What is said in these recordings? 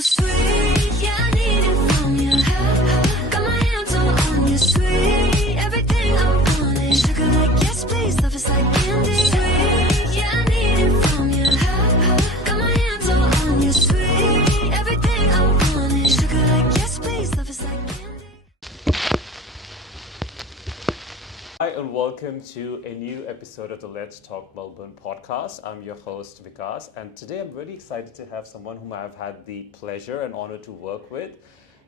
sweet, yeah, I need it from you. Got my hands all on you, sweet. Everything I want is sugar like yes, please. Love is like candy. Sweet, yeah, I need it from you. Got my hands all on you, sweet. Everything I want is sugar like yes, please. Love is like candy. Hi and welcome to a new episode of the Let's Talk Melbourne podcast. I'm your host Vikas, and today I'm really excited to have someone whom I've had the pleasure and honor to work with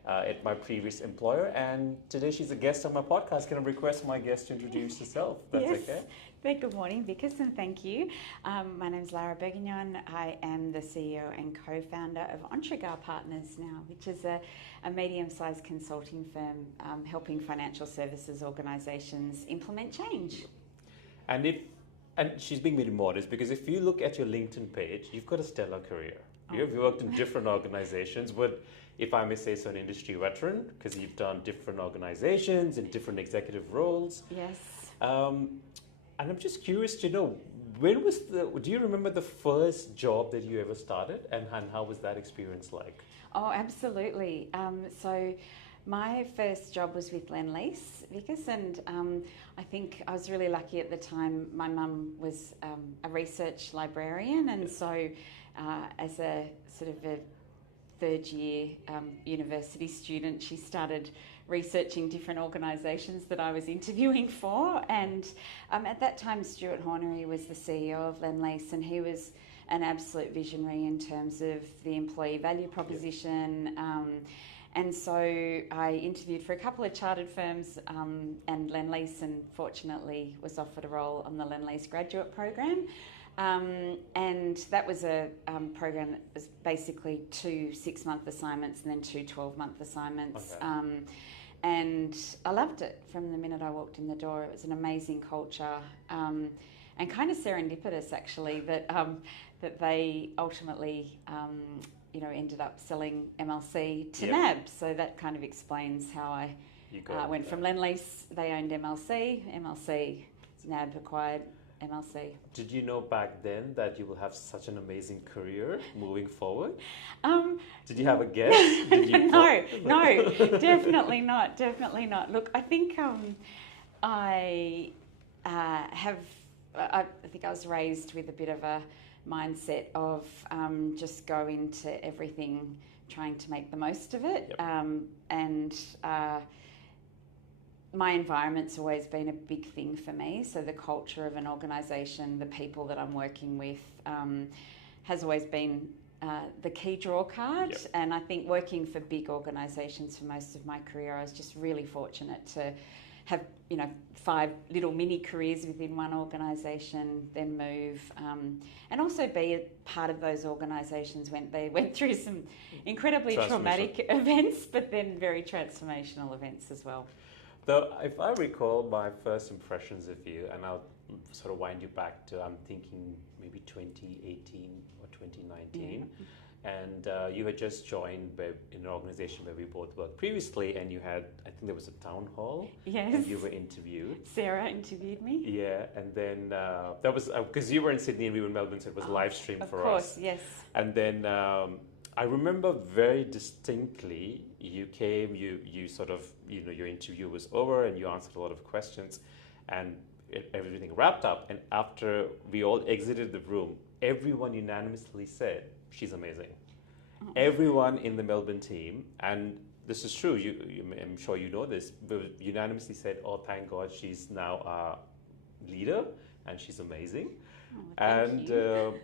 at my previous employer, and today she's a guest on my podcast. Can I request my guest to introduce herself? That's yes. okay? Good morning, Vikas, and thank you. My name's Lara Bourguignon. I am the CEO and co-founder of Entregar Partners now, which is a medium-sized consulting firm helping financial services organisations implement change. And she's being really modest, because if you look at your LinkedIn page, you've got a stellar career. You've worked in different organizations, but if I may say so, an industry veteran, because you've done different organizations in different executive roles. Yes. And I'm just curious to know, do you remember the first job that you ever started, and how was that experience like? Oh, absolutely. So my first job was with Lendlease, Vikas, and I think I was really lucky at the time. My mum was a research librarian, and so as a sort of a third year university student, she started researching different organisations that I was interviewing for, and at that time Stuart Hornery was the CEO of Lendlease, and he was an absolute visionary in terms of the employee value proposition. And so I interviewed for a couple of chartered firms and Lendlease, and fortunately was offered a role on the Lendlease graduate program. And that was a program that was basically 2 6-month assignments and then 2 12-month assignments. Okay. And I loved it from the minute I walked in the door. It was an amazing culture, and kind of serendipitous actually that that they ultimately ended up selling MLC to NAB. So that kind of explains how I went from Lendlease. They owned MLC, NAB acquired MLC. Did you know back then that you will have such an amazing career moving forward? Did you have a guess? No, definitely not. Definitely not. Look, I think I think I was raised with a bit of a mindset of just go into everything trying to make the most of it. Yep. My environment's always been a big thing for me. So the culture of an organisation, the people that I'm working with, has always been the key draw card. Yep. And I think working for big organisations for most of my career, I was just really fortunate to have 5 little mini careers within one organisation, then move, and also be a part of those organisations when they went through some incredibly traumatic events, but then very transformational events as well. Though, if I recall my first impressions of you, and I'll sort of wind you back to, I'm thinking maybe 2018 or 2019, and you had just joined in an organisation where we both worked previously, and you had, I think there was a town hall. Yes. And you were interviewed. Sarah interviewed me. Yeah, and then that was, because you were in Sydney and we were in Melbourne, so it was live streamed for us. Of course, yes. And then I remember very distinctly, you came, you sort of, your interview was over and you answered a lot of questions and everything wrapped up. And after we all exited the room, everyone unanimously said, she's amazing. Oh. Everyone in the Melbourne team, and this is true, I'm sure you know this, but unanimously said, oh, thank God she's now our leader and she's amazing. Oh, thank you.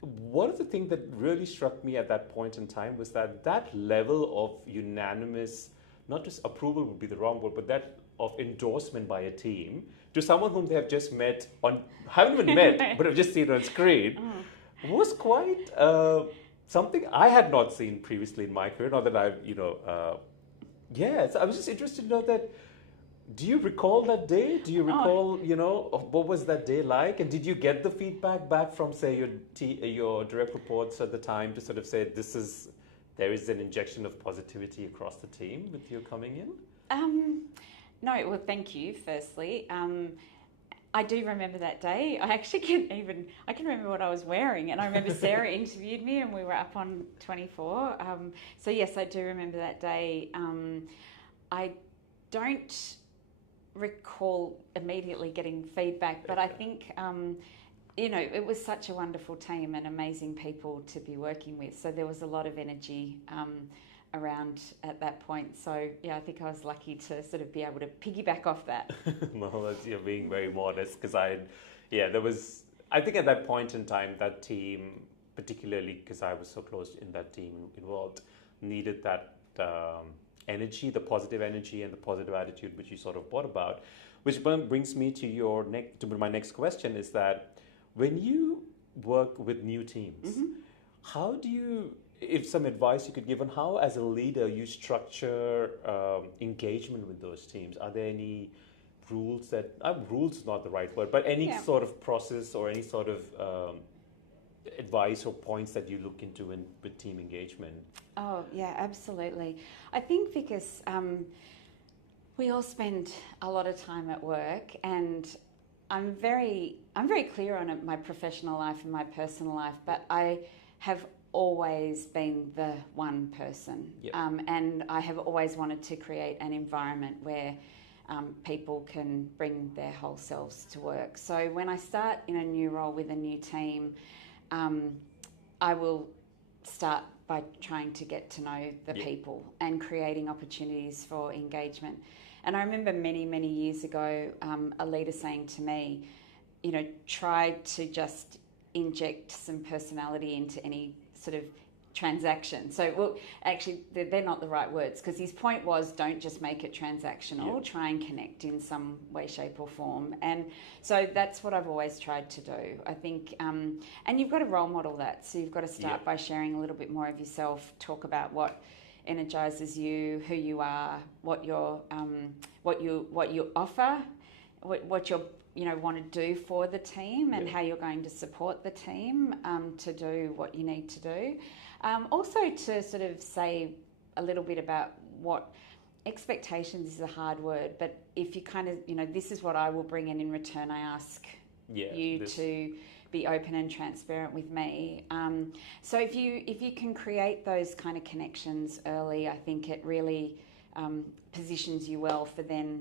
One of the things that really struck me at that point in time was that level of unanimous, not just approval would be the wrong word, but that of endorsement by a team to someone whom they have just met haven't even met, but have just seen on screen, was quite something I had not seen previously in my career. Not that I've, so I was just interested to know that. Do you recall that day? Do you recall, what was that day like? And did you get the feedback back from, say, your direct reports at the time to sort of say there is an injection of positivity across the team with you coming in? No, well, thank you, firstly. I do remember that day. I actually I can remember what I was wearing, and I remember Sarah interviewed me, and we were up on 24. So yes, I do remember that day. I don't recall immediately getting feedback, but I think it was such a wonderful team and amazing people to be working with. So there was a lot of energy around at that point. So yeah, I think I was lucky to sort of be able to piggyback off that. No, you're being very modest, because I think at that point in time, that team, particularly because I was so close in that team involved, needed that energy, the positive energy and the positive attitude, which you sort of brought about, which brings me to my next question is that when you work with new teams, how do you, if some advice you could give on how, as a leader, you structure engagement with those teams? Are there any rules that, rules is not the right word, but any sort of process or any sort of advice or points that you look into with team engagement? Oh yeah, absolutely. I think because we all spend a lot of time at work, and I'm very clear on it, my professional life and my personal life, but I have always been the one person. Yep. And I have always wanted to create an environment where people can bring their whole selves to work. So when I start in a new role with a new team, I will start by trying to get to know the people and creating opportunities for engagement. And I remember many, many years ago, a leader saying to me, try to just inject some personality into any sort of transaction. So, well, actually, they're not the right words, because his point was, don't just make it transactional, try and connect in some way, shape or form. And so that's what I've always tried to do, I think. And you've got to role model that. So you've got to start by sharing a little bit more of yourself, talk about what energizes you, who you are, what you offer, what you're want to do for the team, and how you're going to support the team to do what you need to do. Also to sort of say a little bit about what expectations is a hard word, but if you kind of, this is what I will bring in return, I ask you to be open and transparent with me. So if you can create those kind of connections early, I think it really positions you well for then,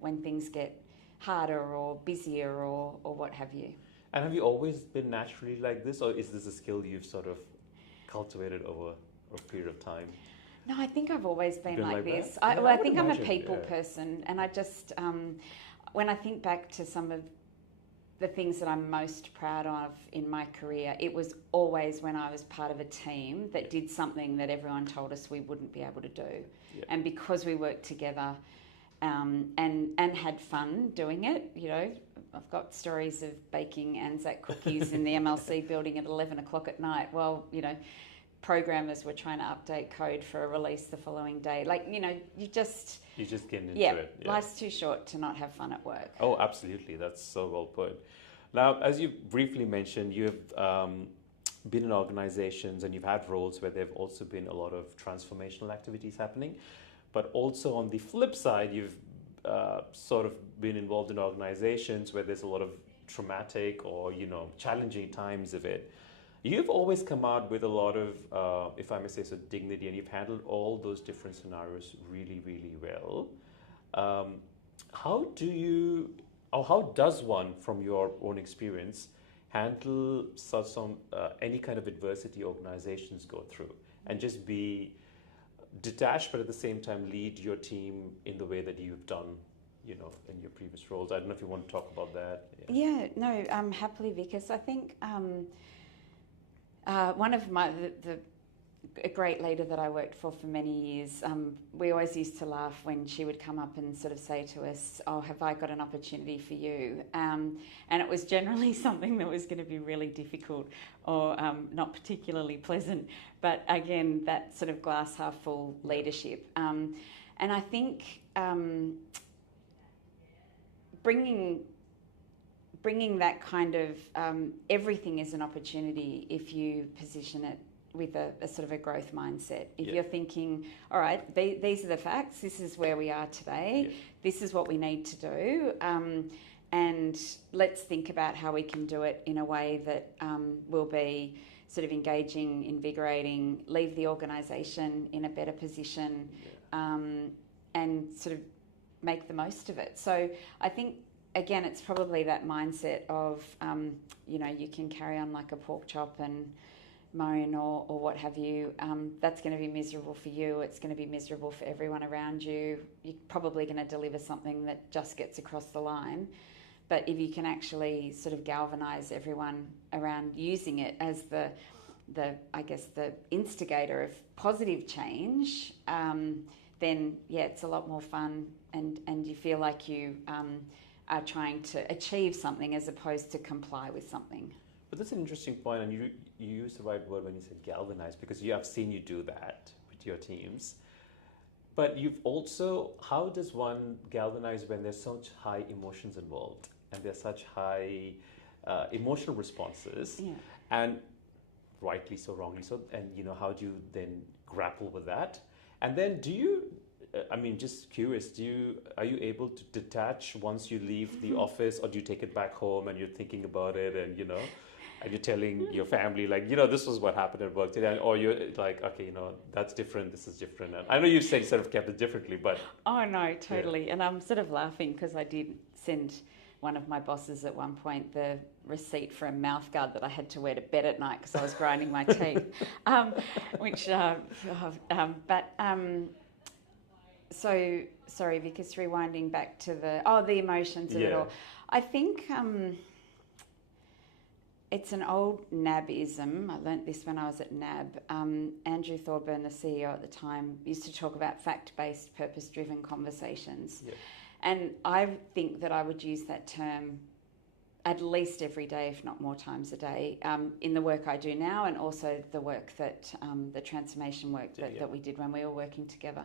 when things get harder or busier or what have you. And have you always been naturally like this, or is this a skill you've sort of cultivated over a period of time? No, I think I've always been like this. I I think I'm a imagine, people person, and I just, when I think back to some of the things that I'm most proud of in my career, it was always when I was part of a team that did something that everyone told us we wouldn't be able to do. Yeah. And because we worked together and had fun doing it, I've got stories of baking Anzac cookies in the MLC building at 11 o'clock at night while, programmers were trying to update code for a release the following day. You just get into it. Yeah. Life's too short to not have fun at work. Oh, absolutely. That's so well put. Now, as you briefly mentioned, you've been in organizations and you've had roles where there have also been a lot of transformational activities happening. But also on the flip side, you've sort of been involved in organizations where there's a lot of traumatic or, challenging times of it. You've always come out with a lot of, if I may say so, dignity, and you've handled all those different scenarios really, really well. How does one, from your own experience, handle any kind of adversity organizations go through, and just be detached, but at the same time lead your team in the way that you've done, in your previous roles? I don't know if you want to talk about that. Happily, because I think one of a great leader that I worked for many years, we always used to laugh when she would come up and sort of say to us, "Oh, have I got an opportunity for you?" And it was generally something that was going to be really difficult or not particularly pleasant. But again, that sort of glass half full leadership. And I think bringing that kind of everything is an opportunity if you position it with a sort of a growth mindset. If you're thinking, all right, these are the facts, this is where we are today, this is what we need to do, and let's think about how we can do it in a way that will be sort of engaging, invigorating, leave the organisation in a better position, and sort of make the most of it. So I think, again, it's probably that mindset of, you can carry on like a pork chop and moan or what have you. That's going to be miserable for you. It's going to be miserable for everyone around you. You're probably going to deliver something that just gets across the line. But if you can actually sort of galvanise everyone around using it as the instigator of positive change, then it's a lot more fun, and you feel like you are trying to achieve something as opposed to comply with something. But that's an interesting point, and you used the right word when you said galvanize, because I've seen you do that with your teams. But you've also, how does one galvanize when there's such high emotions involved and there's such high emotional responses, and rightly so, wrongly so, and how do you then grapple with that? And then do you, just curious, are you able to detach once you leave the office, or do you take it back home and you're thinking about it and and you're telling your family, like, this was what happened at work today, or you're like, okay, that's different, this is different. And I know you said sort of kept it differently, but... Oh, no, totally. Yeah. And I'm sort of laughing because I did send one of my bosses at one point the receipt for a mouth guard that I had to wear to bed at night because I was grinding my teeth, so, sorry, Vickers, rewinding back to the emotions of it all. I think... it's an old NABism. I learnt this when I was at NAB. Andrew Thorburn, the CEO at the time, used to talk about fact-based, purpose-driven conversations. Yeah. And I think that I would use that term at least every day, if not more times a day, in the work I do now, and also the work that, the transformation work that we did when we were working together.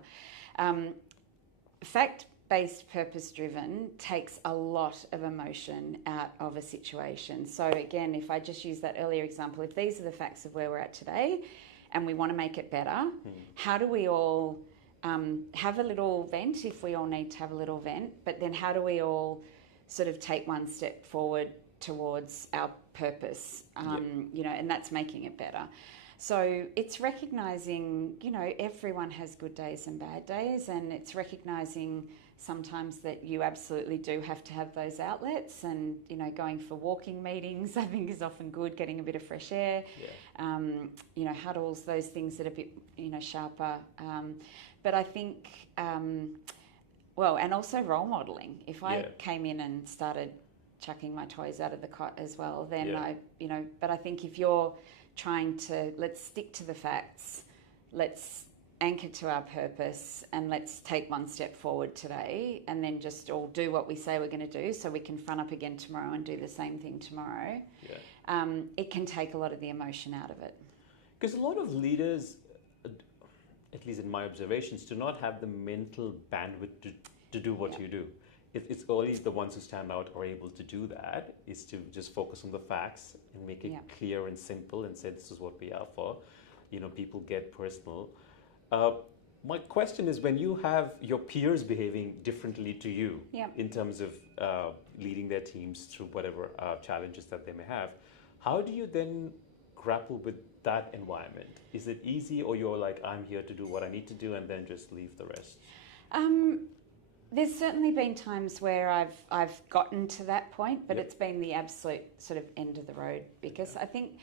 Fact-based, purpose-driven takes a lot of emotion out of a situation. So again, if I just use that earlier example, if these are the facts of where we're at today and we want to make it better, how do we all have a little vent if we all need to have a little vent, but then how do we all sort of take one step forward towards our purpose, and that's making it better. So it's recognising, everyone has good days and bad days, and it's recognising sometimes that you absolutely do have to have those outlets, and, going for walking meetings, I think, is often good, getting a bit of fresh air, huddles, those things that are a bit, sharper. But I think, and also role modelling. If I came in and started chucking my toys out of the cot as well, then but I think if you're trying to, let's stick to the facts, let's anchor to our purpose, and let's take one step forward today, and then just all do what we say we're going to do so we can front up again tomorrow and do the same thing tomorrow. It can take a lot of the emotion out of it. Because a lot of leaders, at least in my observations, do not have the mental bandwidth to do what you do. It's always the ones who stand out are able to do that, is to just focus on the facts and make it clear and simple and say this is what we are for. People get personal. My question is, when you have your peers behaving differently to you in terms of leading their teams through whatever challenges that they may have, how do you then grapple with that environment? Is it easy, or you're like, I'm here to do what I need to do and then just leave the rest? There's certainly been times where I've gotten to that point, but it's been the absolute sort of end of the road, because I think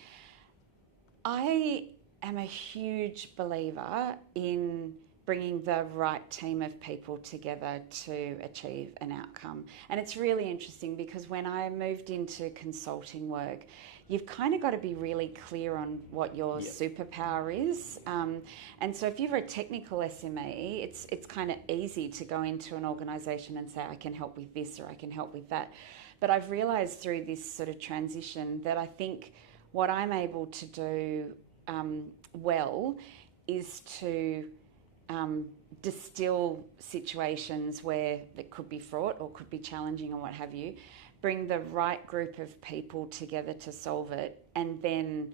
I am a huge believer in bringing the right team of people together to achieve an outcome. And it's really interesting because when I moved into consulting work, you've kind of got to be really clear on what your superpower is. And so if you're a technical SME, it's kind of easy to go into an organisation and say, I can help with this or I can help with that. But I've realised through this sort of transition that I think what I'm able to do well is to distill situations where that could be fraught or could be challenging or what have you, bring the right group of people together to solve it, and then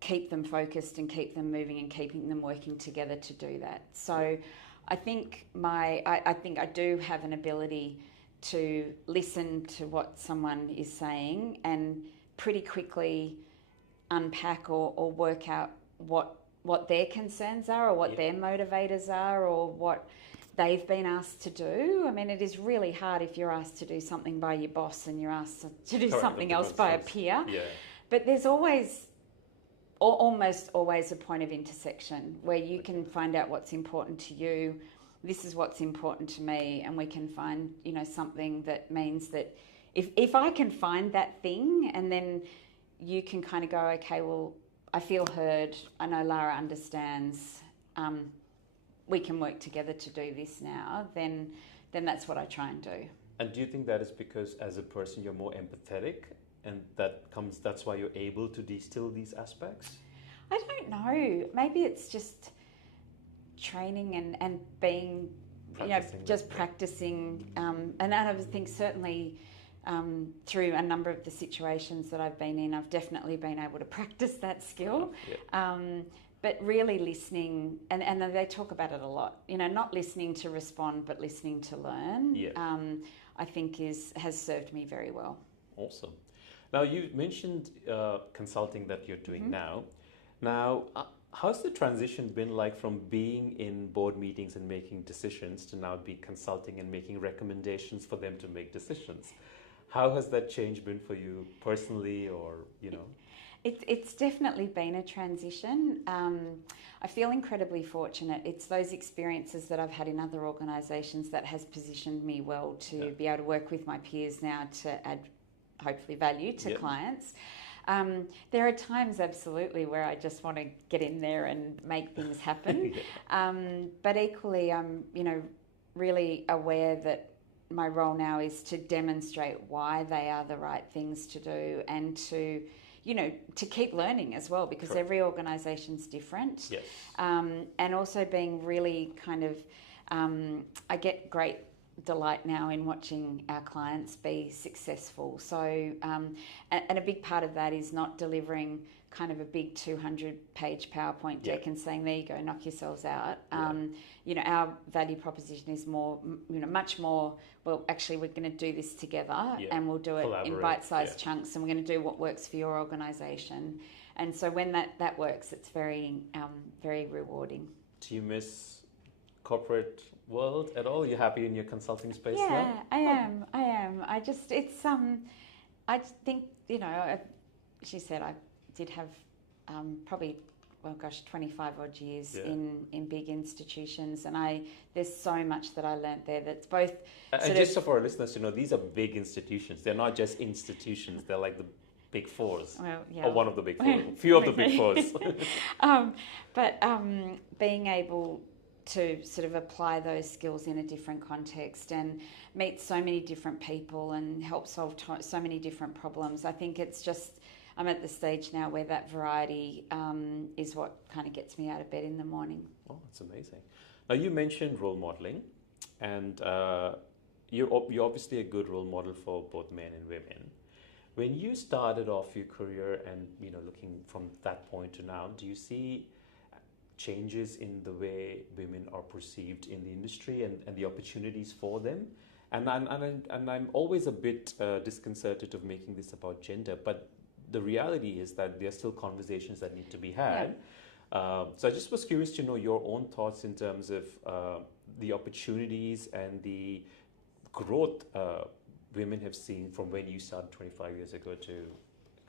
keep them focused and keep them moving and keeping them working together to do that. So I think I do have an ability to listen to what someone is saying and pretty quickly unpack or work out what their concerns are, or what their motivators are, or what they've been asked to do. I mean, it is really hard if you're asked to do something by your boss and you're asked to do something else by a peer. Yeah. But there's always, or almost always, a point of intersection where you can find out what's important to you. This is what's important to me, and we can find, you know, something that means that if I can find that thing, and then you can kind of go, okay, well, I feel heard. I know Lara understands. We can work together to do this now. Then that's what I try and do. And do you think that is because as a person you're more empathetic, and that's why you're able to distill these aspects? I don't know. Maybe it's just training and being, practicing. And I think certainly through a number of the situations that I've been in, I've definitely been able to practice that skill. But really listening, and they talk about it a lot, you know, not listening to respond, but listening to learn, I think has served me very well. Awesome. Now, you mentioned consulting that you're doing now. Now, how's the transition been like from being in board meetings and making decisions to now be consulting and making recommendations for them to make decisions? How has that change been for you personally, or, you know? It's definitely been a transition. I feel incredibly fortunate. It's those experiences that I've had in other organisations that has positioned me well to be able to work with my peers now to add, hopefully, value to clients. There are times, absolutely, where I just want to get in there and make things happen. But equally, I'm, you know, really aware that my role now is to demonstrate why they are the right things to do, and to, you know, to keep learning as well, because every organisation's different. And also being really kind of, I get great delight now in watching our clients be successful. So, and a big part of that is not delivering kind of a big 200-page PowerPoint deck and saying, there you go, knock yourselves out. You know, our value proposition is more, you know, much more, well, actually, we're going to do this together and we'll do it in bite-sized chunks, and we're going to do what works for your organisation. And so when that works, it's very, very rewarding. Do you miss corporate world at all? Are you happy in your consulting space now? Yeah, I am. I just, it's, I think, you know, she said I did have probably, 25 odd years in big institutions, and there's so much that I learnt there that's both. And just so for our listeners to know, these are big institutions. They're not just institutions. They're like the big fours, or one of the big four, few of the big fours. But being able to sort of apply those skills in a different context and meet so many different people and help solve so many different problems, I think it's just, I'm at the stage now where that variety is what kind of gets me out of bed in the morning. Oh, that's amazing. Now, you mentioned role modeling, and you're obviously a good role model for both men and women. When you started off your career and, you know, looking from that point to now, do you see changes in the way women are perceived in the industry and the opportunities for them? And I'm always a bit disconcerted of making this about gender, but the reality is that there are still conversations that need to be had. So I just was curious to know your own thoughts in terms of the opportunities and the growth women have seen from when you started 25 years ago to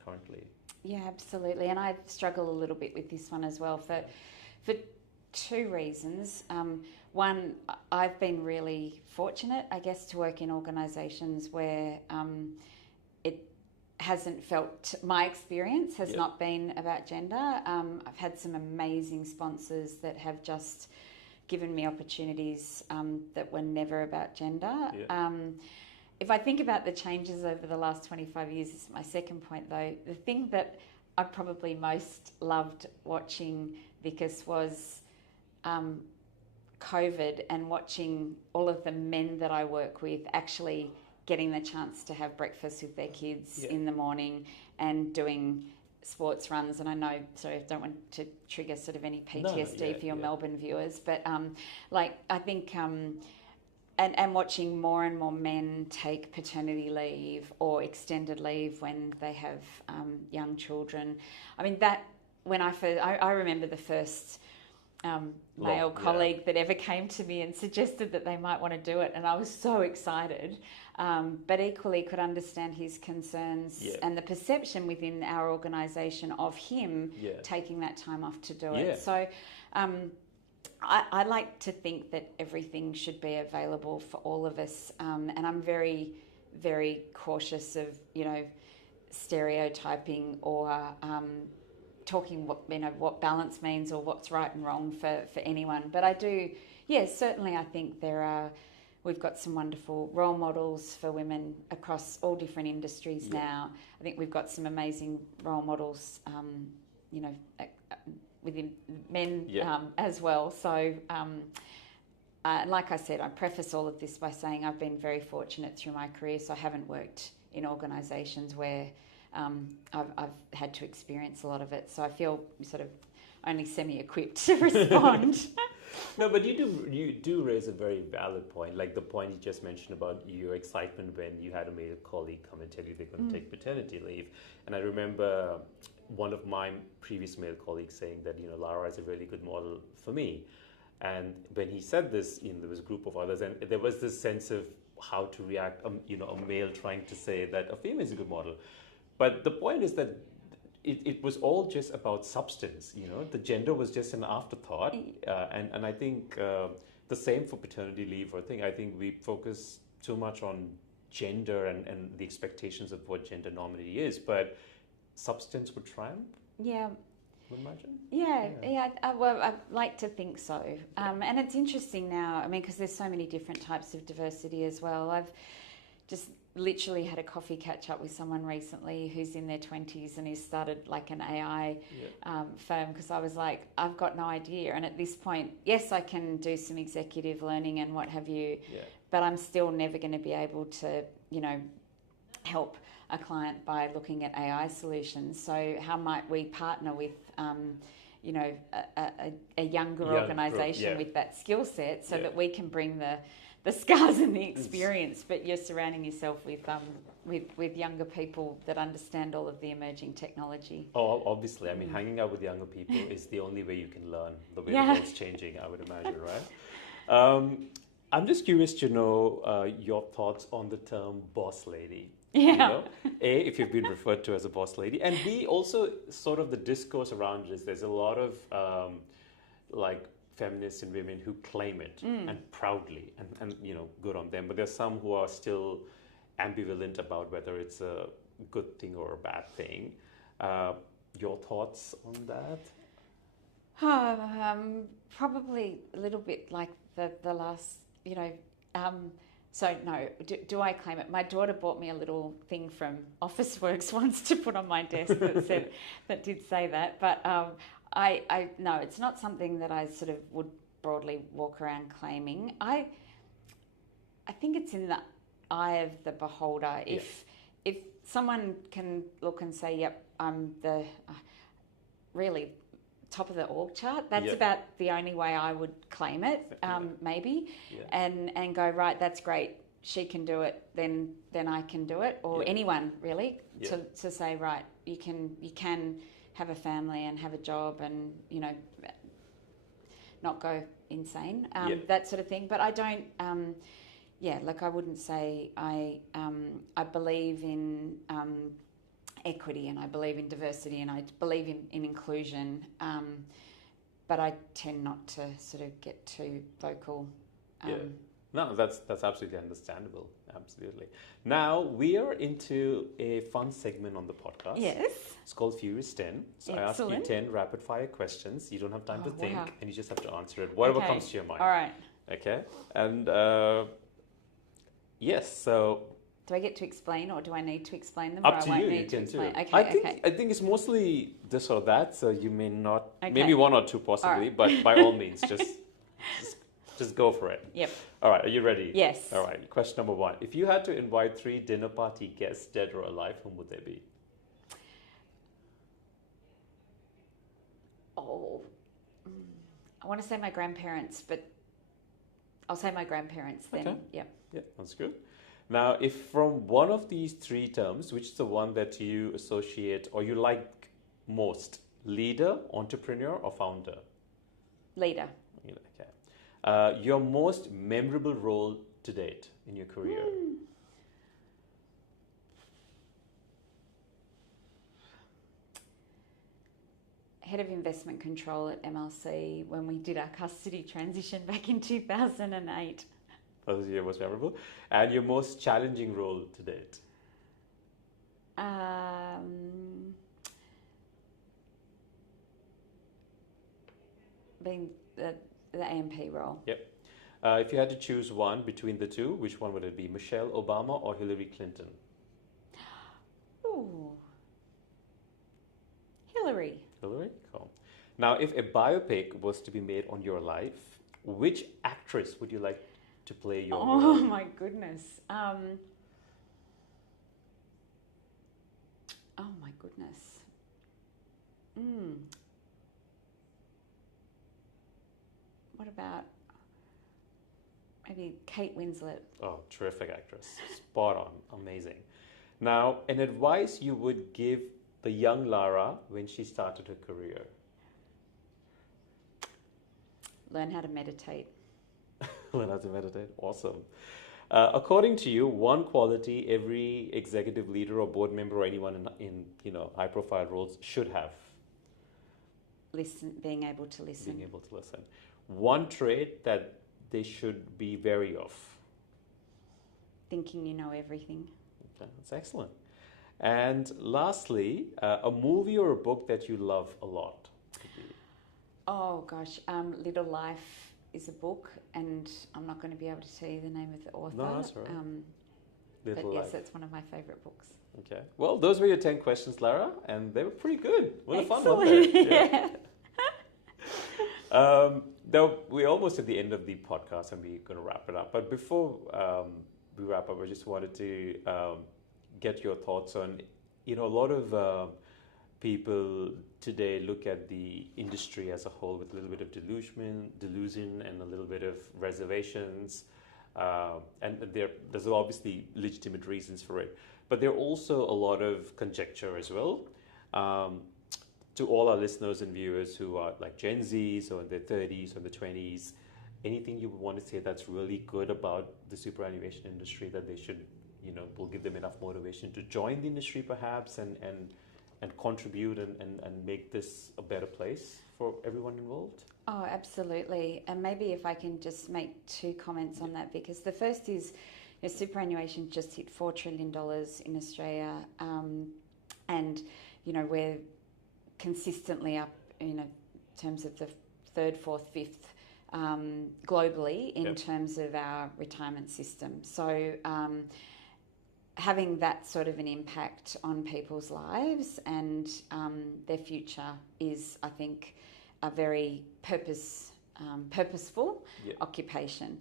currently. Yeah, absolutely. And I struggle a little bit with this one as well for two reasons. One, I've been really fortunate, I guess, to work in organisations where it hasn't felt, my experience has not been about gender. I've had some amazing sponsors that have just given me opportunities that were never about gender. If I think about the changes over the last 25 years, this is my second point though, the thing that I probably most loved watching, Vickers, was COVID, and watching all of the men that I work with actually getting the chance to have breakfast with their kids in the morning and doing sports runs. And I know, sorry, I don't want to trigger sort of any PTSD for your Melbourne viewers, but I think and watching more and more men take paternity leave or extended leave when they have young children. I mean, that when I remember the first male colleague that ever came to me and suggested that they might want to do it, and I was so excited, but equally could understand his concerns and the perception within our organisation of him taking that time off to do it. So I like to think that everything should be available for all of us, and I'm very, very cautious of, stereotyping or talking what balance means or what's right and wrong for anyone. But I do, certainly I think we've got some wonderful role models for women across all different industries now. I think we've got some amazing role models, within men as well. So, like I said, I preface all of this by saying I've been very fortunate through my career, so I haven't worked in organisations where I've had to experience a lot of it. So I feel sort of only semi-equipped to respond. No, but you do raise a very valid point, like the point you just mentioned about your excitement when you had a male colleague come and tell you they're going to take paternity leave. And I remember one of my previous male colleagues saying that, Lara is a really good model for me. And when he said this, there was a group of others, and there was this sense of how to react, a male trying to say that a female is a good model. But the point is that it was all just about substance, the gender was just an afterthought. And I think the same for paternity leave or thing. I think we focus too much on gender and the expectations of what gender normally is, but substance would triumph? Yeah. Would imagine? Yeah. Well, I'd like to think so. And it's interesting now, because there's so many different types of diversity as well. I've just literally had a coffee catch up with someone recently who's in their 20s and he's started like an AI firm, because I was like, I've got no idea. And at this point, yes, I can do some executive learning and what have you, but I'm still never going to be able to, help a client by looking at AI solutions. So how might we partner with, a younger organisation with that skill set so that we can bring the scars and the experience, but you're surrounding yourself with younger people that understand all of the emerging technology. Oh, obviously. Hanging out with younger people is the only way you can learn the way the world's changing, I would imagine, right? I'm just curious to know your thoughts on the term boss lady. A, if you've been referred to as a boss lady, and B, also sort of the discourse around this. There's a lot of feminists and women who claim it and proudly, and good on them. But there's some who are still ambivalent about whether it's a good thing or a bad thing. Your thoughts on that? Probably a little bit like the last, So no, do I claim it? My daughter bought me a little thing from Officeworks once to put on my desk that did say that. But I no, it's not something that I sort of would broadly walk around claiming. I think it's in the eye of the beholder. If someone can look and say, "Yep, I'm the really top of the org chart," that's about the only way I would claim it, maybe, and go, right, that's great, she can do it, then I can do it, or anyone really, to say, right, you can have a family and have a job and not go insane, that sort of thing. But I don't, I wouldn't say I believe in equity, and I believe in diversity, and I believe in inclusion, but I tend not to sort of get too vocal. No, that's absolutely understandable. Absolutely. Now we are into a fun segment on the podcast. Yes. It's called Furious 10. So Excellent. I ask you 10 rapid fire questions. You don't have time to think, and you just have to answer it. Whatever comes to your mind. All right. Okay. And so. Do I get to explain, or do I need to explain them? Up or to I won't you. Need you to can explain? do it. Okay, I think it's mostly this or that. So you may not. Okay. Maybe one or two possibly, but by all means, just go for it. Yep. All right. Are you ready? Yes. All right. Question number 1: if you had to invite 3 dinner party guests, dead or alive, whom would they be? I want to say my grandparents, but I'll say my grandparents then. Okay. Yeah. Yeah, that's good. Now, if from one of these three terms, which is the one that you associate or you like most, leader, entrepreneur, or founder? Leader. Okay. Your most memorable role to date in your career? Head of investment control at MLC when we did our custody transition back in 2008. That was your most memorable. And your most challenging role to date? Being the AMP role. Yep. If you had to choose one between the two, which one would it be? Michelle Obama or Hillary Clinton? Ooh. Hillary. Hillary? Cool. Now, if a biopic was to be made on your life, which actress would you like to play your Oh role? my goodness. Oh my goodness. What about maybe Kate Winslet? Oh, terrific actress. Spot on. Amazing. Now, an advice you would give the young Lara when she started her career? Learn how to meditate. Learn how to meditate. Awesome. According to you, one quality every executive leader or board member or anyone in high-profile roles should have. Listen, being able to listen. Being able to listen. One trait that they should be wary of. Thinking you know everything. Okay, that's excellent. And lastly, a movie or a book that you love a lot. Oh gosh, Little Life is a book, and I'm not going to be able to tell you the name of the author. No, that's all right. But Little yes, Life. it's one of my favourite books. Okay. Well, those were your 10 questions, Lara, and they were pretty good. What a fun one Excellent. there. Yeah. Now, we're almost at the end of the podcast and we're going to wrap it up. But before we wrap up, I just wanted to get your thoughts on, a lot of people today look at the industry as a whole with a little bit of delusion and a little bit of reservations. And there's obviously legitimate reasons for it. But there are also a lot of conjecture as well. To all our listeners and viewers who are like Gen Zs or in their 30s or in their 20s, anything you would want to say that's really good about the superannuation industry that they should, will give them enough motivation to join the industry perhaps and contribute and make this a better place for everyone involved? Oh, absolutely. And maybe if I can just make two comments on that, because the first is superannuation just hit $4 trillion in Australia. And, we're consistently up, in terms of the third, fourth, fifth globally in terms of our retirement system. So having that sort of an impact on people's lives and their future is, I think, a very purposeful occupation.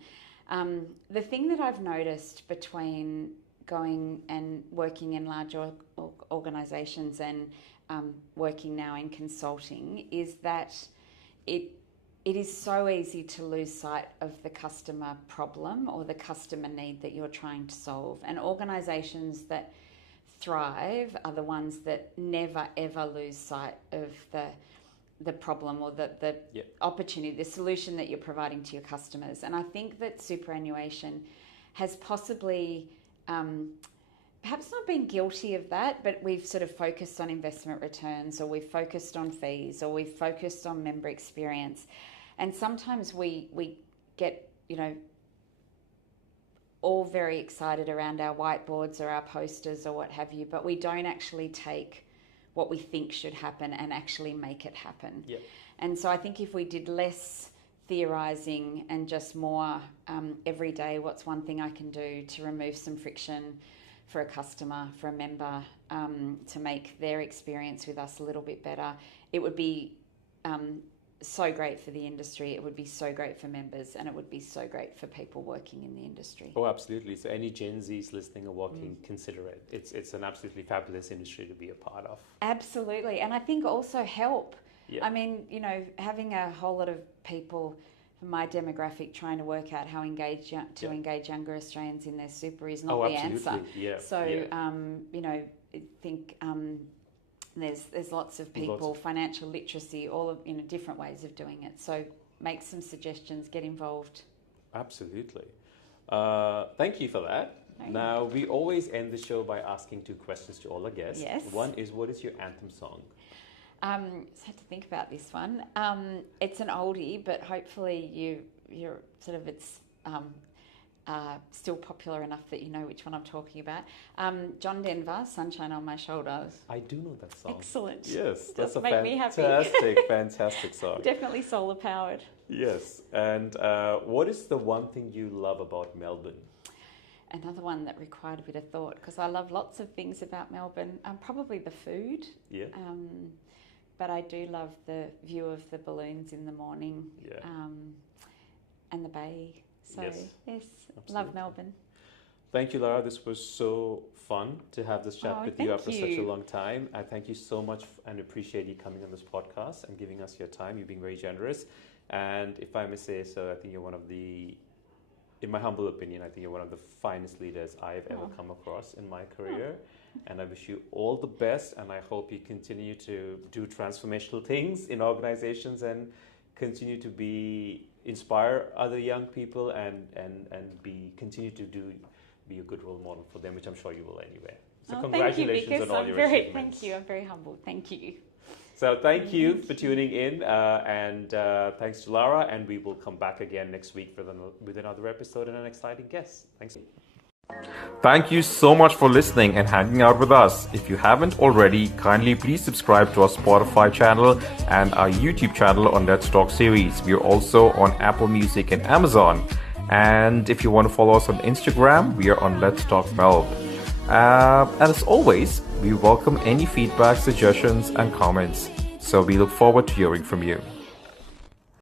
The thing that I've noticed between going and working in large organisations and working now in consulting is that it is so easy to lose sight of the customer problem or the customer need that you're trying to solve. And organisations that thrive are the ones that never ever lose sight of the problem or the opportunity, the solution that you're providing to your customers. And I think that superannuation has possibly perhaps not been guilty of that, but we've sort of focused on investment returns, or we've focused on fees, or we've focused on member experience. And sometimes we get, all very excited around our whiteboards or our posters or what have you, but we don't actually take what we think should happen and actually make it happen. Yeah. And so I think if we did less theorising and just more every day, what's one thing I can do to remove some friction for a customer, for a member, to make their experience with us a little bit better, it would be so great for the industry, it would be so great for members, and it would be so great for people working in the industry. Oh, absolutely. So any Gen Zs listening or working, consider it. It's an absolutely fabulous industry to be a part of. Absolutely. And I think also help. Yeah. I mean, having a whole lot of people my demographic, trying to work out how engage younger Australians in their super is not the answer. Yeah. So you know, I think there's lots of people, financial literacy, all of different ways of doing it. So make some suggestions, get involved. Absolutely. Thank you for that. Now, we always end the show by asking 2 questions to all our guests. Yes. One is, what is your anthem song? So I had to think about this one. It's an oldie, but hopefully you're sort of still popular enough that you know which one I'm talking about. John Denver, Sunshine on My Shoulders. I do know that song. Excellent. Yes, that's a make me happy. fantastic song. Definitely solar powered. Yes, and what is the one thing you love about Melbourne? Another one that required a bit of thought, because I love lots of things about Melbourne. Probably the food. Yeah. But I do love the view of the balloons in the morning. Yeah. And the bay. So yes, absolutely. Love Melbourne. Thank you, Lara. This was so fun to have this chat with you after such a long time. I thank you so much and appreciate you coming on this podcast and giving us your time. You're being very generous. And if I may say so, I think you're one of the, in my humble opinion, I think you're one of the finest leaders I've ever come across in my career. And I wish you all the best, and I hope you continue to do transformational things in organizations and continue to inspire other young people and continue to be a good role model for them, which I'm sure you will anyway. So congratulations on all your achievements. Thank you. I'm very humbled. Thank you. So thank you for tuning in, and thanks to Lara, and we will come back again next week with another episode and an exciting guest. Thanks. Thank you so much for listening and hanging out with us. If you haven't already, kindly please subscribe to our Spotify channel and our YouTube channel on Let's Talk series. We are also on Apple Music and Amazon. And if you want to follow us on Instagram, we are on Let's Talk Melbourne. And as always, we welcome any feedback, suggestions, and comments. So we look forward to hearing from you.